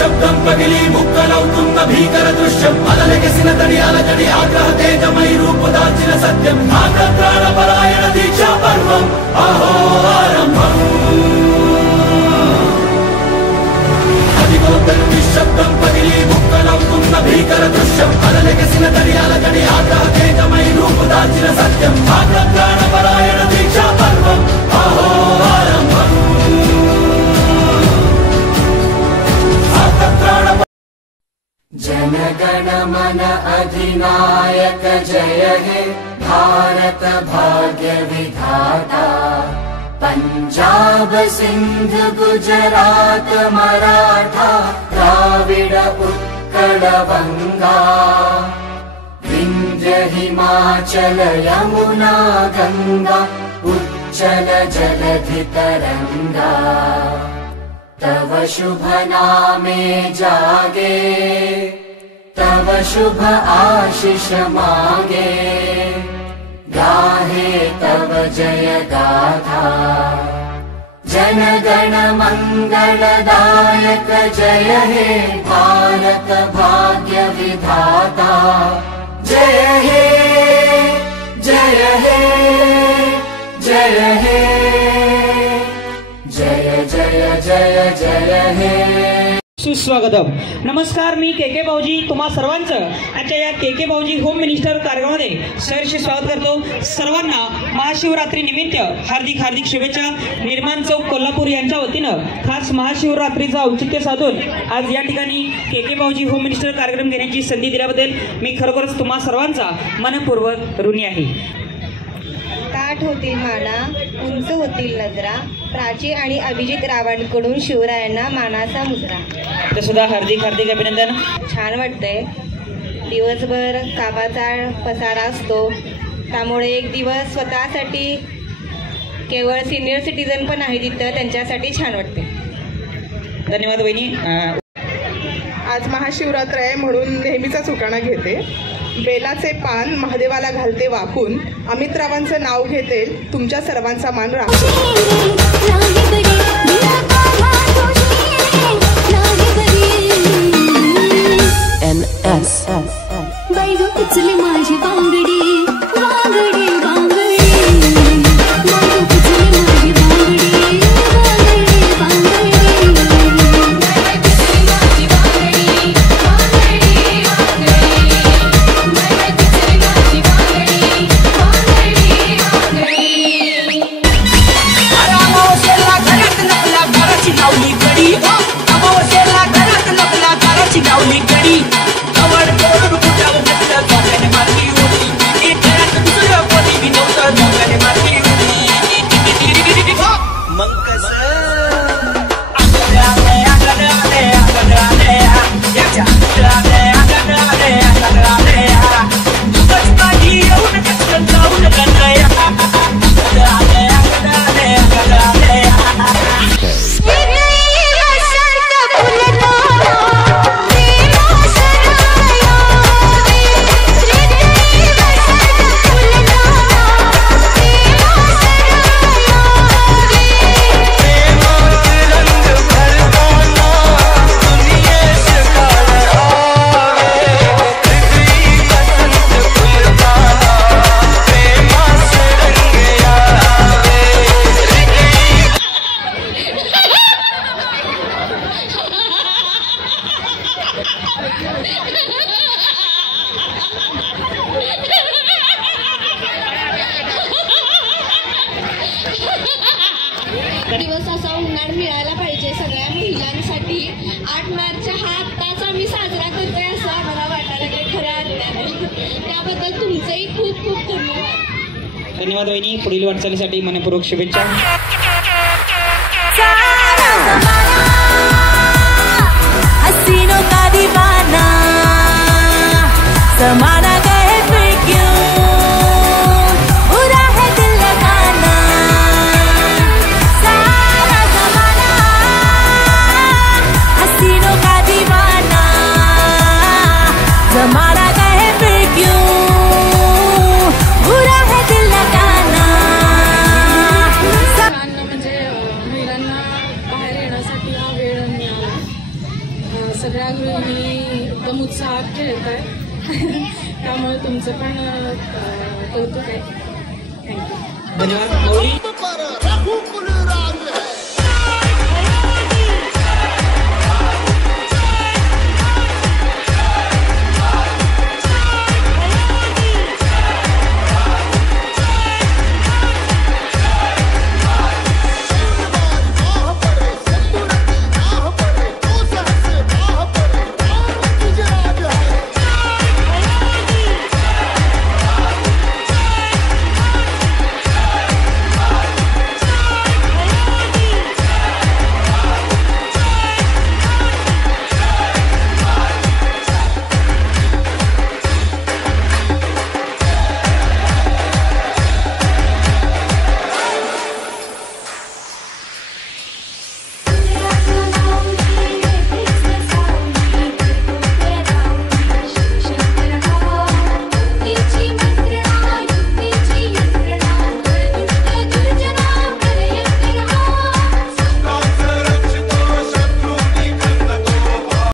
నిశ్శబ్దం పగిలి ముక్కలవుతున్న భీకర దృశ్యం అలలెగసిన తడియాలజడి ఆగ్రహ తేజమై రూపుదాల్చిన సత్యం ఆగ్రహ పరాయణ దీక్షా పర్వం అహో ఆరంభం నిశ్శబ్దం పగిలి ముక్కలవుతున్న భీకర దృశ్యం అలలెగసిన తడియాలజడి ఆగ్రహ తేజమై రూపుదాల్చిన సత్యం ఆగ్రహ పరాయణ దీక్షా పర్వం అహో ఆరంభం जन गण मन अधिनायक जय हे भारत भाग्य विधाता पंजाब सिंध गुजरात मराठा द्राविड उत्कल बंगा विंध्य हिमाचल यमुना गंगा उच्चल जलधि तरंगा तव शुभ नामे जागे तव शुभ आशीष मांगे गाहे तव जय गाथा जन गण मंगलदायक जय हे भारत भाग्य विधाता जय हे जय हे जय हे जय जय जय जय हे सुस्वागतम. नमस्कार, मी के भाऊजी तुम्हा सर्वांचं आजच्या या के भाऊजी होम मिनिस्टर कार्यक्रमामध्ये सहर्ष स्वागत करतो. सर्वांना महाशिवरात्री निमित्त हार्दिक हार्दिक शुभेच्छा. निर्माण चौक कोल्हापूर यांच्या वतीनं खास महाशिवरात्रीचं औचित्य साधून आज या ठिकाणी के भाऊजी होम मिनिस्टर कार्यक्रम घेण्याची संधी दिल्याबद्दल मी खरोखरच तुम्हा सर्वांचा मनपूर्वक ऋणी आहे. ताठ होतील माना, उंच होतील नजरा, प्राची आणि अभिजित रावांकडून शिवरायांना मानाचा मुजरा. तर सुद्धा हार्दिक हार्दिक अभिनंदन. छान वाटतंय. दिवसभर कामाचा पसारा असतो, त्यामुळे एक दिवस स्वतःसाठी केवळ सिनियर सिटीजन पण आहे तिथं, त्यांच्यासाठी छान वाटते. धन्यवाद वहिनी. आज महाशिवरात्र आहे म्हणून नेहमीचा सुकाणा घेते. बेलाचे पान महादेवाला घालते वाकून, अमितरावांचं नाव घेते, तुमच्या सर्वांचा मान राखते. NS बैल उचले माझी बांगडी बांगडी बांगडी बैल उचले माझी बांगडी बांगडी बांगडी दिवस असा उन्हाळ मिळायला पाहिजे सगळ्या महिलांसाठी. 8 मार्च हा आत्ताच आम्ही साजरा करतोय असं आम्हाला वाटायला लागले खऱ्या अर्थाने. त्याबद्दल तुमचेही खूप खूप धन्यवाद. धन्यवाद वहिनी. पुढील वाटचालीसाठी मनपूर्वक शुभेच्छा. हसीनों का दीवाना समाना गए फिर क्यों बुरा है दिल लगाना सारा जमाना हसीनों का दीवाना जमाना गए फिर क्यों बुरा है दिल लगाना. म्हणजे महिलांना बाहेर येण्यासाठी हा वेळ मिळाला. भाग घेत आहे त्यामुळे तुमचं पण कौतुक आहे. थँक्यू. धन्यवाद.